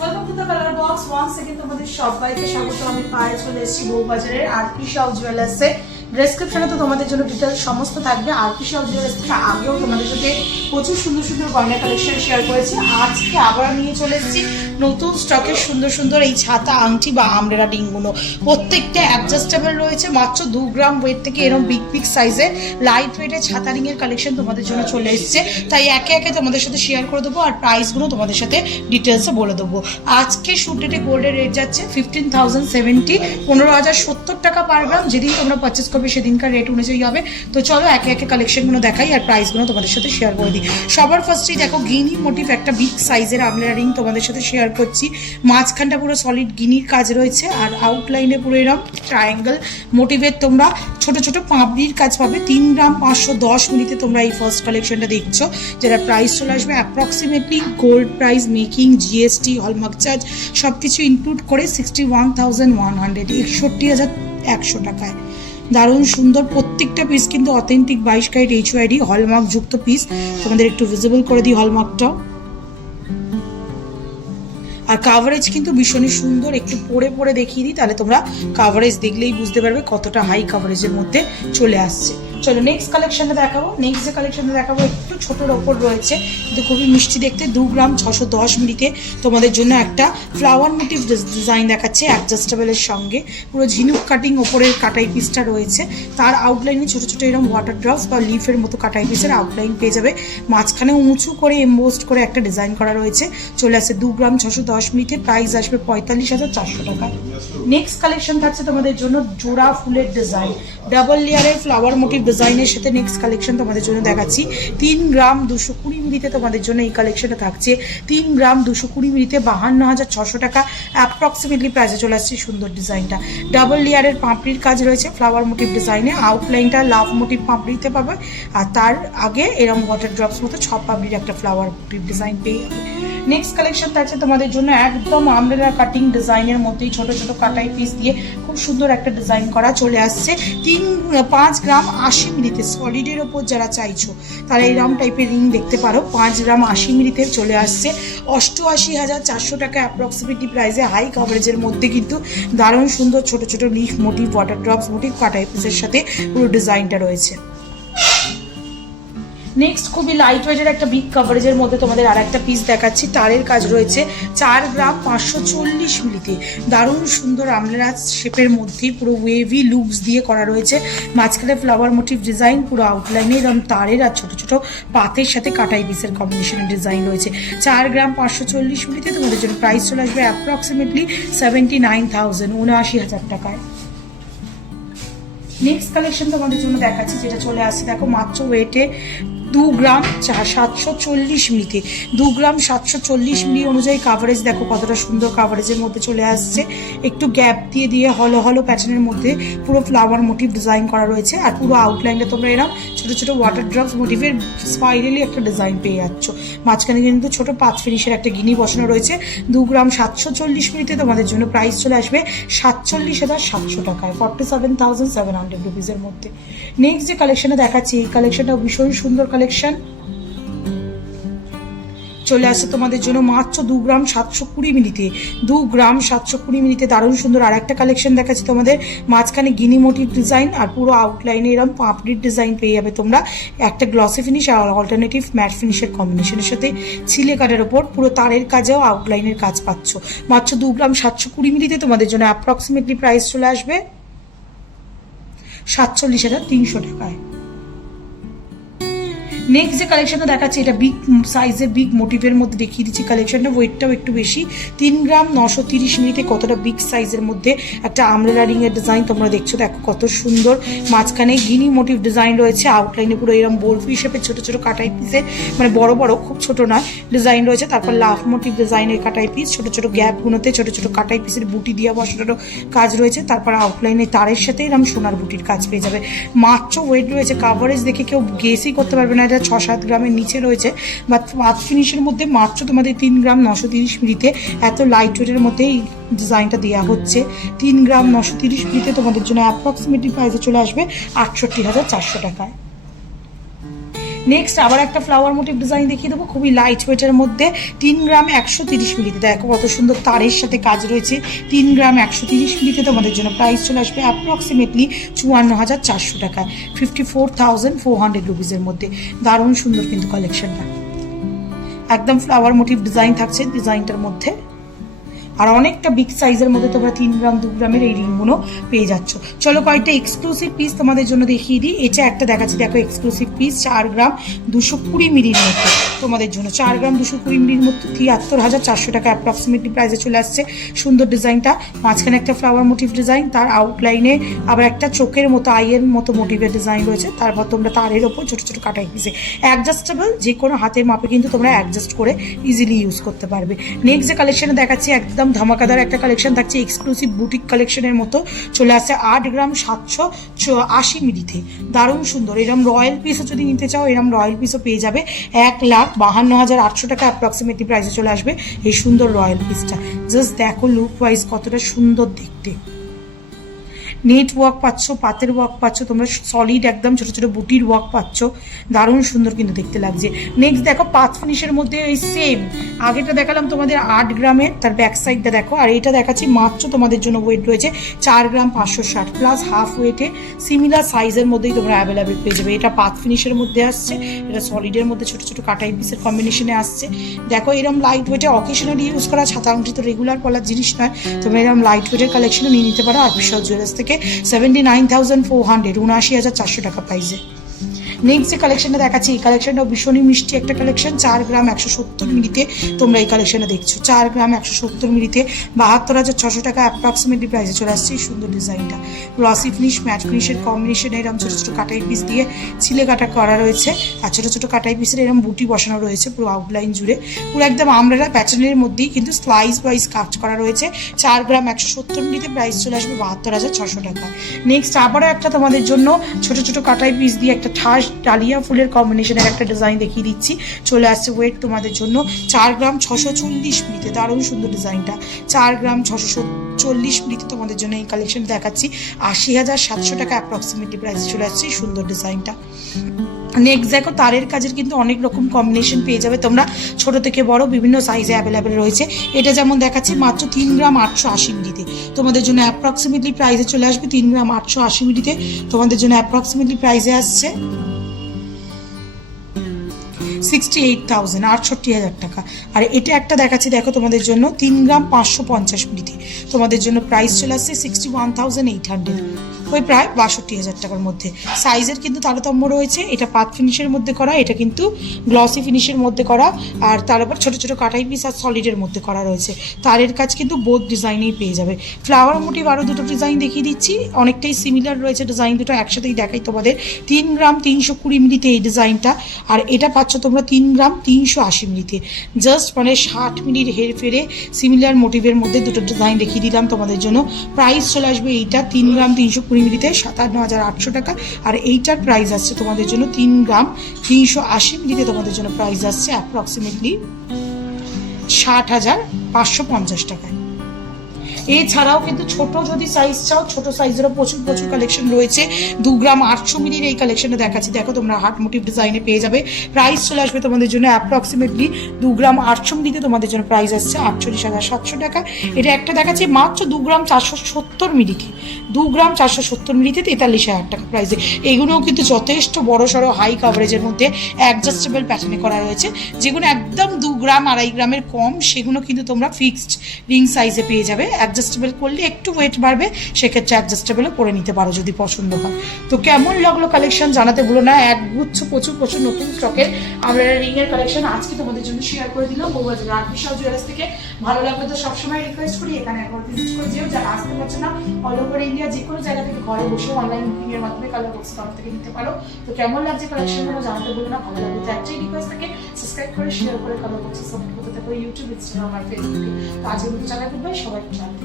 Welcome to the colour box. Once second তোমাদের সবাইকে স্বাগত। আমি পায়ে চলে এসেছি বউবাজারের আরপি শপ জুয়েলার্সে। ডেসক্রিপশনে তো তোমাদের জন্য ডিটেলস সমস্ত থাকবে। আরপি শপ জুয়েলার্স থেকে আগেও তোমাদের সাথে প্রচুর সুন্দর সুন্দর গয়না কালেকশন শেয়ার করেছি। আজকে আবার নিয়ে চলে এসেছি নতুন স্টকের সুন্দর সুন্দর এই ছাতা, আংটি বা আমব্রেলা রিংগুলো। প্রত্যেকটা অ্যাডজাস্টেবল রয়েছে। মাত্র 2 গ্রাম ওয়েট থেকে এরকম বিগ বিগ সাইজের লাইট ওয়েটের ছাতা রিংয়ের কালেকশন তোমাদের জন্য চলে এসেছে। তাই একে একে তোমাদের সাথে শেয়ার করে দেবো আর প্রাইসগুলো তোমাদের সাথে ডিটেলসে বলে দেবো। আজকে শুট ডেটে গোল্ডের রেট যাচ্ছে 15,070, 15,070 টাকা পার গ্রাম। যেদিন তোমরা পারচেস করবে সেদিনকার রেট অনুযায়ী হবে। তো চলো একে একে কালেকশনগুলো দেখাই আর প্রাইসগুলো তোমাদের সাথে শেয়ার করে দিই। সবার ফার্স্টেই দেখো গিনি মোটিভ একটা বিগ সাইজের আমব্রেলা রিং তোমাদের সাথে শেয়ার করছি। মাঝখানটা পুরো সলিড গিনির কাজ রয়েছে আর আউটলাইনে পুরো এরকম ট্রায়াঙ্গেল মোটিভের তোমরা ছোট ছোট পাপড়ির কাজ পাবে। 3 গ্রাম 510 মিলিতে তোমরা এই ফার্স্ট কালেকশনটা দেখছো, যেটা প্রাইস চলে আসবে approximately gold price, making, GST, hallmark charge সব কিছু ইনক্লুড করে 61,100, 61,100 টাকায়। দারুণ সুন্দর প্রত্যেকটা পিস কিন্তু অথেন্টিক 22 ক্যারেট HYD হলমার্ক যুক্ত পিস। তোমাদের একটু ভিজিবল করে দিই হলমার্কটাও। আর কাভারেজ কিন্তু ভীষণই সুন্দর। একটু পরে পরে দেখিয়ে দিই, তাহলে তোমরা কাভারেজ দেখলেই বুঝতে পারবে কতটা হাই কাভারেজের মধ্যে চলে আসছে। চলো নেক্সট কালেকশনটা দেখাবো। নেক্সট যে কালেকশনটা দেখাবো একটু ছোটোর ওপর রয়েছে কিন্তু খুবই মিষ্টি দেখতে। 2 গ্রাম 610 মিলিতে তোমাদের জন্য একটা ফ্লাওয়ার মোটিভ ডিজাইন দেখাচ্ছে অ্যাডজাস্টেবলের সঙ্গে। পুরো ঝিনুক কাটিং ওপরের কাটাই পিসটা রয়েছে। তার আউটলাইনে ছোটো ছোটো এরকম ওয়াটার ড্রপস বা লিফের মতো কাটাই পিসের আউটলাইন পেয়ে যাবে। মাঝখানে উঁচু করে এমবোস্ড করে একটা ডিজাইন করা রয়েছে। চলে আসে 2 গ্রাম 610 মিলিতে। প্রাইস আসবে 45,400 টাকা। নেক্সট কালেকশন থাকছে তোমাদের জন্য জোড়া ফুলের ডিজাইন, ডাবল লেয়ারের ফ্লাওয়ার মোটিভ ডিজাইনের সাথে নেক্সট কালেকশন তোমাদের জন্য দেখাচ্ছি। 3 গ্রাম 220 মিলিতে তোমাদের জন্য এই কালেকশনটা থাকছে। 3 গ্রাম 220 মিলিতে 52,600 টাকা অ্যাপ্রক্সিমেটলি প্রাইসে চলে আসছে সুন্দর ডিজাইনটা। ডাবল লেয়ারের পাপড়ির কাজ রয়েছে ফ্লাওয়ার মোটিভ ডিজাইনে। আউটলাইনটা লাভ মোটিভ পাপড়িতে পাবে আর তার আগে এরকম ওয়াটার ড্রপস মতো 6 পাপড়ির একটা ফ্লাওয়ার মোটিভ ডিজাইন পেয়ে যাবে। নেক্সট কালেকশন থাকছে তোমাদের জন্য একদম আমব্রেলা কাটিং ডিজাইনের মধ্যেই ছোট ছোট কাটাই পিস দিয়ে খুব সুন্দর একটা ডিজাইন করা চলে আসছে। 5 গ্রাম 80 মিলিতে সলিডের ওপর যারা চাইছো তারা এইরকম টাইপের রিং দেখতে পারো। 5 গ্রাম 80 মিলিতে চলে আসছে 88,400 টাকা অ্যাপ্রক্সিমেটলি প্রাইসে। হাই কভারেজের মধ্যে কিন্তু দারুণ সুন্দর ছোট ছোট leaf motif, water drops motif কাটাই পিসের সাথে পুরো ডিজাইনটা রয়েছে। নেক্সট খুবই লাইট ওয়েটের একটা বিগ কাভারেজের মধ্যে তোমাদের আর একটা পিস দেখাচ্ছি। তারের কাজ রয়েছে 4 গ্রাম 540 মিলিতে। দারুণ সুন্দর আমব্রেলা শেপের মধ্যেই পুরো ওয়েভি লুকস দিয়ে করা রয়েছে। মাঝখানে ফ্লাওয়ার মোটিভ ডিজাইন, পুরো আউটলাইনে এরকম তারের আর ছোট ছোট পাতের সাথে কাটাই পিসের কম্বিনেশনের ডিজাইন রয়েছে। 4 গ্রাম 540 মিলিতে তোমাদের জন্য প্রাইস চলে আসবে অ্যাপ্রক্সিমেটলি 79,000, 79,000 টাকায়। নেক্সট কালেকশন তোমাদের জন্য দেখাচ্ছি, যেটা চলে আসছে দেখো মাত্র ওয়েটে 2 গ্রাম 740 মিলিতে। 2 গ্রাম 740 মিলি অনুযায়ী কাভারেজ দেখো কতটা সুন্দর কাভারেজের মধ্যে চলে আসছে। একটু গ্যাপ দিয়ে দিয়ে হলো হলো প্যাটার্নের মধ্যে পুরো ফ্লাওয়ার মোটিভ ডিজাইন করা রয়েছে আর পুরো আউটলাইনটা তোমরা এরকম ছোট ছোট ওয়াটার ড্রপস মোটিভের স্পাইরালি একটা ডিজাইন পেয়ে যাচ্ছ। মাঝখানে কিন্তু ছোট পাঁচ ফিনিশের একটা গিনি বসানো রয়েছে। 2 গ্রাম 740 মিলিতে তোমাদের জন্য প্রাইস চলে আসবে 47,700 টাকায়, 47,700 রুপিসের মধ্যে। নেক্সট যে কালেকশনে দেখাচ্ছি এই কালেকশনটা ভীষণ সুন্দর কালেকশন চলে আসছে তোমাদের জন্য মাত্র 2 গ্রাম 720 মিলিতে। 2 গ্রাম 720 মিলিতে দারুণ সুন্দর আর একটা কালেকশন দেখাচ্ছি তোমাদের। মাঝখানে গিনি মোটিভ ডিজাইন আর পুরো আউটলাইনে এরকম পাপড়ির ডিজাইন পেয়ে যাবে তোমরা। একটা গ্লসি ফিনিশ আর অল্টারনেটিভ ম্যাট ফিনিশের কম্বিনেশনের সাথে ছিলে কাটের ওপর পুরো তারের কাজেও আউটলাইনের কাজ পাচ্ছ। মাত্র 2 গ্রাম 720 মিলিতে তোমাদের জন্য অ্যাপ্রক্সিমেটলি প্রাইস চলে আসবে 47,300 টাকায়। নেক্সট যে কালেকশনটা দেখাচ্ছি এটা বিগ সাইজের বিগ মোটিভের মধ্যে দেখিয়ে দিচ্ছি কালেকশনটা। ওয়েটটাও একটু বেশি, 3 গ্রাম 930 মিলিতে কতটা বিগ সাইজের মধ্যে একটা আমব্রেলা রিংয়ের ডিজাইন তোমরা দেখছো। দেখো কত সুন্দর। মাঝখানে গিনি মোটিভ ডিজাইন রয়েছে, আউটলাইনে পুরো এরকম বরফি শেপের ছোট ছোট কাটাই পিসে, মানে বড় বড় খুব ছোট নয় ডিজাইন রয়েছে। তারপর লাভ মোটিভ ডিজাইনের কাটাই পিস, ছোট ছোট গ্যাপগুলোতে ছোট ছোট কাটাই পিসের বুটি দিয়ে বসানো কাজ রয়েছে। তারপর আউটলাইনে তারের সাথে এরকম সোনার বুটির কাজ পেয়ে যাবে। মাত্র ওয়েট রয়েছে, কাভারেজ দেখে কেউ গেসই করতে পারবে না 6-7 গ্রামের নিচে রয়েছে, বা পাঁচ ফিনিশের মধ্যে মাত্র তোমাদের 3 গ্রাম 930 মিলিতে এত লাইট ওয়েটের মধ্যে এই ডিজাইনটা দেওয়া হচ্ছে। 3 গ্রাম 930 মিলিতে তোমাদের জন্য অ্যাপ্রক্সিমেটলি প্রাইসে চলে আসবে 68,400 টাকায়। নেক্সট আবার একটা ফ্লাওয়ার মোটিভ ডিজাইন দেখিয়ে দেবো, খুবই লাইট ওয়েটের মধ্যে 3 গ্রাম 130 মিলিতে। দেখো কত সুন্দর তারের সাথে কাজ রয়েছে। 3 গ্রাম 130 মিলিতে তোমাদের জন্য প্রাইস চলে আসবে অ্যাপ্রক্সিমেটলি 54,400 টাকায়, 54,400 রুপিসের মধ্যে। দারুণ সুন্দর কিন্তু কালেকশনটা, একদম ফ্লাওয়ার মোটিভ ডিজাইন থাকছে ডিজাইনটার মধ্যে। আর অনেকটা বিগ সাইজের মধ্যে তোমরা 3 গ্রাম 2 গ্রামের এই রিংগুলো পেয়ে যাচ্ছ। চলো কয়েকটা এক্সক্লুসিভ পিস তোমাদের জন্য দেখিয়ে দিই। এটা একটা দেখাচ্ছি, দেখো এক্সক্লুসিভ পিস 4 গ্রাম 220 মিলির মধ্যে তোমাদের জন্য, 4 গ্রাম 220 মিলির মধ্যে 73,400 টাকা অ্যাপ্রক্সিমেটলি প্রাইসে চলে আসছে। সুন্দর ডিজাইনটা, মাঝখানে একটা ফ্লাওয়ার মোটিভ ডিজাইন, তার আউটলাইনে আবার একটা চোখের মতো আইয়ের মতো মোটিভের ডিজাইন রয়েছে। তারপর তোমরা তারের ওপর ছোটো ছোটো কাটাই পিসে অ্যাডজাস্টেবল, যে কোনো হাতের মাপে কিন্তু তোমরা অ্যাডজাস্ট করে ইজিলি ইউজ করতে পারবে। নেক্সট যে কালেকশনে দেখাচ্ছি একদম ধামাকাদার একটা কালেকশন থাকছে, এক্সক্লুসিভ বুটিক কালেকশনের মতো চলে আসছে 8 গ্রাম 780 মিলিতে। দারুণ সুন্দর, এরম রয়্যাল পিসও যদি নিতে চাও এরম রয়্যাল পিসও পেয়ে যাবে। 1,52,800 টাকা অ্যাপ্রক্সিমেটলি প্রাইসে চলে আসবে এই সুন্দর রয়্যাল পিসটা। জাস্ট দেখো লুক ওয়াইজ কতটা সুন্দর দেখতে। নেট ওয়ার্ক পাচ্ছ, পাতের ওয়ার্ক পাচ্ছ, তোমরা সলিড একদম ছোটো ছোটো বুটির ওয়ার্ক পাচ্ছ, দারুণ সুন্দর কিন্তু দেখতে লাগছে। নেক্সট দেখো পাত ফিনিশের মধ্যে ওই সেম আগেটা দেখালাম তোমাদের 8 গ্রামের, তার ব্যাক সাইডটা দেখো। আর এটা দেখাচ্ছি মাত্র তোমাদের জন্য ওয়েট রয়েছে 4 গ্রাম 560 প্লাস হাফ ওয়েটে সিমিলার সাইজের মধ্যেই তোমরা অ্যাভেলেবেল পেয়ে যাবে। এটা পাত ফিনিশের মধ্যে আসছে, এটা সলিডের মধ্যে ছোটো ছোটো কাটাই পিসের কম্বিনেশনে আসছে। দেখো এরকম লাইট ওয়েটে অকেশনালি ইউজ করা, ছাতা আংটি তো রেগুলার পলার জিনিস নয়, তোমরা এরকম লাইট ওয়েটের কালেকশনও নিয়ে নিতে পারো আর্টিফিশিয়াল জুয়েলার্স থেকে 79,400 79,400 টাকা প্রাইসে। নেক্সট যে কালেকশনটা দেখাচ্ছি এই কালেকশনটা ভীষণই মিষ্টি একটা কালেকশন, 4 গ্রাম 170 মিলিতে তোমরা এই কালেকশনটা দেখছো। 4 গ্রাম 170 মিলিতে 72,600 টাকা অ্যাপ্রক্সিমেটলি প্রাইসে চলে আসছে এই সুন্দর ডিজাইনটা। গ্লসি ফিনিশ ম্যাট ফিনিশের কম্বিনেশনে এরকম ছোটো ছোটো কাটাই পিস দিয়ে ছিলে কাটা করা রয়েছে, আর ছোটো ছোটো কাটাই পিসের এরকম বুটি বসানো রয়েছে পুরো আউটলাইন জুড়ে। পুরো একদম আমরারা প্যাটার্নের মধ্যেই কিন্তু স্লাইস ওয়াইজ কাজ করা রয়েছে। 4 গ্রাম 170 মিলিতে প্রাইস চলে আসবে 72,600 টাকা। নেক্সট আবারও একটা তোমাদের জন্য ছোটো ছোটো কাটাই পিস দিয়ে একটা ঠাস ডালিয়া ফুলের কম্বিনেশনের একটা ডিজাইন দেখিয়ে দিচ্ছি। চলে আসছে ওয়েট তোমাদের জন্য 4 গ্রাম 640 মিলিতে, দারুণ সুন্দর ডিজাইনটা। 4 গ্রাম 640 মিলিতে তোমাদের জন্য এই কালেকশন দেখাচ্ছি 80,700 টাকা অ্যাপ্রক্সিমেটলি প্রাইসে চলে আসছে এই সুন্দর ডিজাইনটা। নেক্সট দেখো তারের কাজের কিন্তু অনেক রকম কম্বিনেশন পেয়ে যাবে তোমরা, ছোট থেকে বড় বিভিন্ন সাইজে অ্যাভেলেবেল রয়েছে। এটা যেমন দেখাচ্ছি মাত্র 3 গ্রাম 880 মিলিতে তোমাদের জন্য অ্যাপ্রক্সিমেটলি প্রাইসে চলে আসবে। 3 গ্রাম 880 মিলিতে তোমাদের জন্য অ্যাপ্রক্সিমেটলি প্রাইসে আসছে 68,000 68,000 টাকা। আর এটা একটা দেখাচ্ছি দেখো তোমাদের জন্য 3 গ্রাম 550 মিলিতে তোমাদের জন্য প্রাইস চলে আসছে 61,800, ওই প্রায় 62,000 টাকার মধ্যে। সাইজের কিন্তু তারতম্য রয়েছে, এটা পাত ফিনিশের মধ্যে করা, এটা কিন্তু গ্লসি ফিনিশের মধ্যে করা, আর তার উপর ছোটো ছোটো কাটাই পিস আর সলিডের মধ্যে করা রয়েছে। তারের কাজ কিন্তু বোথ ডিজাইনেই পেয়ে যাবে। ফ্লাওয়ার মোটিভ আরও দুটো ডিজাইন দেখিয়ে দিচ্ছি, অনেকটাই সিমিলার রয়েছে ডিজাইন দুটো, একসাথেই দেখাই তোমাদের। 3 গ্রাম 320 মিলিতে এই ডিজাইনটা, আর এটা পাচ্ছ তোমরা 3 গ্রাম 380 মিলিতে। জাস্ট মানে 60 মিলির হেরফেরে সিমিলার মোটিভের মধ্যে দুটো ডিজাইন দেখিয়ে দিলাম তোমাদের জন্য। প্রাইস চলে আসবে এইটা 3 গ্রাম 320 মিলিতে 57,800 টাকা, আর এইটার প্রাইস আসছে তোমাদের জন্য 3 গ্রাম 380 মিলিতে তোমাদের জন্য প্রাইস আসছে অ্যাপ্রক্সিমেটলি 60,550 টাকায়। এছাড়াও কিন্তু ছোট যদি সাইজ চাও, ছোট সাইজেরও প্রচুর প্রচুর কালেকশন রয়েছে। 2 গ্রাম 800 মিলির এই কালেকশনটা দেখাচ্ছি, দেখো তোমরা হার্ট মোটিভ ডিজাইনে পেয়ে যাবে। প্রাইস চলে আসবে তোমাদের জন্য অ্যাপ্রক্সিমেটলি 2 গ্রাম 800 মিলিতে তোমাদের জন্য প্রাইস আসছে 48,700 টাকা। এটা একটা দেখাচ্ছি মাত্র 2 গ্রাম 470 মিলিতে, 2 গ্রাম 470 মিলিতে 43,000 টাকা প্রাইসে। এগুলোও কিন্তু যথেষ্ট বড় সড়ো হাই কাভারেজের মধ্যে অ্যাডজাস্টেবল প্যাটার্নে করা রয়েছে। যেগুলো একদম 2 গ্রাম 2.5 গ্রামের কম, সেগুলো কিন্তু তোমরা ফিক্সড রিং সাইজে পেয়ে যাবে। অ্যাডজাস্টেবল করলে একটু ওয়েট বাড়বে, সেক্ষেত্রে অ্যাডজাস্টেবলও করে নিতে পারো যদি পছন্দ হয়। তো কেমন লাগলো কালেকশন জানাতে ভুলো না। একগুচ্ছ প্রচুর প্রচুর নতুন স্টকের আমরা রিংয়ের কালেকশন আজকে তোমাদের জন্য শেয়ার করে দিলাম বউবাজার আর্টিফিশিয়াল জুয়েলার্স থেকে। ভালো লাগলে তো সবসময় রিকোয়েস্ট করি এখানে একবার ভিজিট করে যেও, যারা আসতে পারছে না অল ওভার ইন্ডিয়া যে কোনো জায়গা থেকে ঘরে বসে অনলাইন বুকিং এর মাধ্যমে কালার বক্স থেকে নিতে পারো। তো কেমন লাগছে কালেকশনগুলো জানাতে ভুলো না। ভালো লাগলে তো একটাই রিকোয়েস্ট থাকে, সাবস্ক্রাইব করে শেয়ার করে কালার বক্স সাপোর্ট করতে থাকো ইউটিউব, ইনস্টাগ্রাম আর ফেসবুকে। তো আজকের মতো জানাতে পারি সবাই জানতে।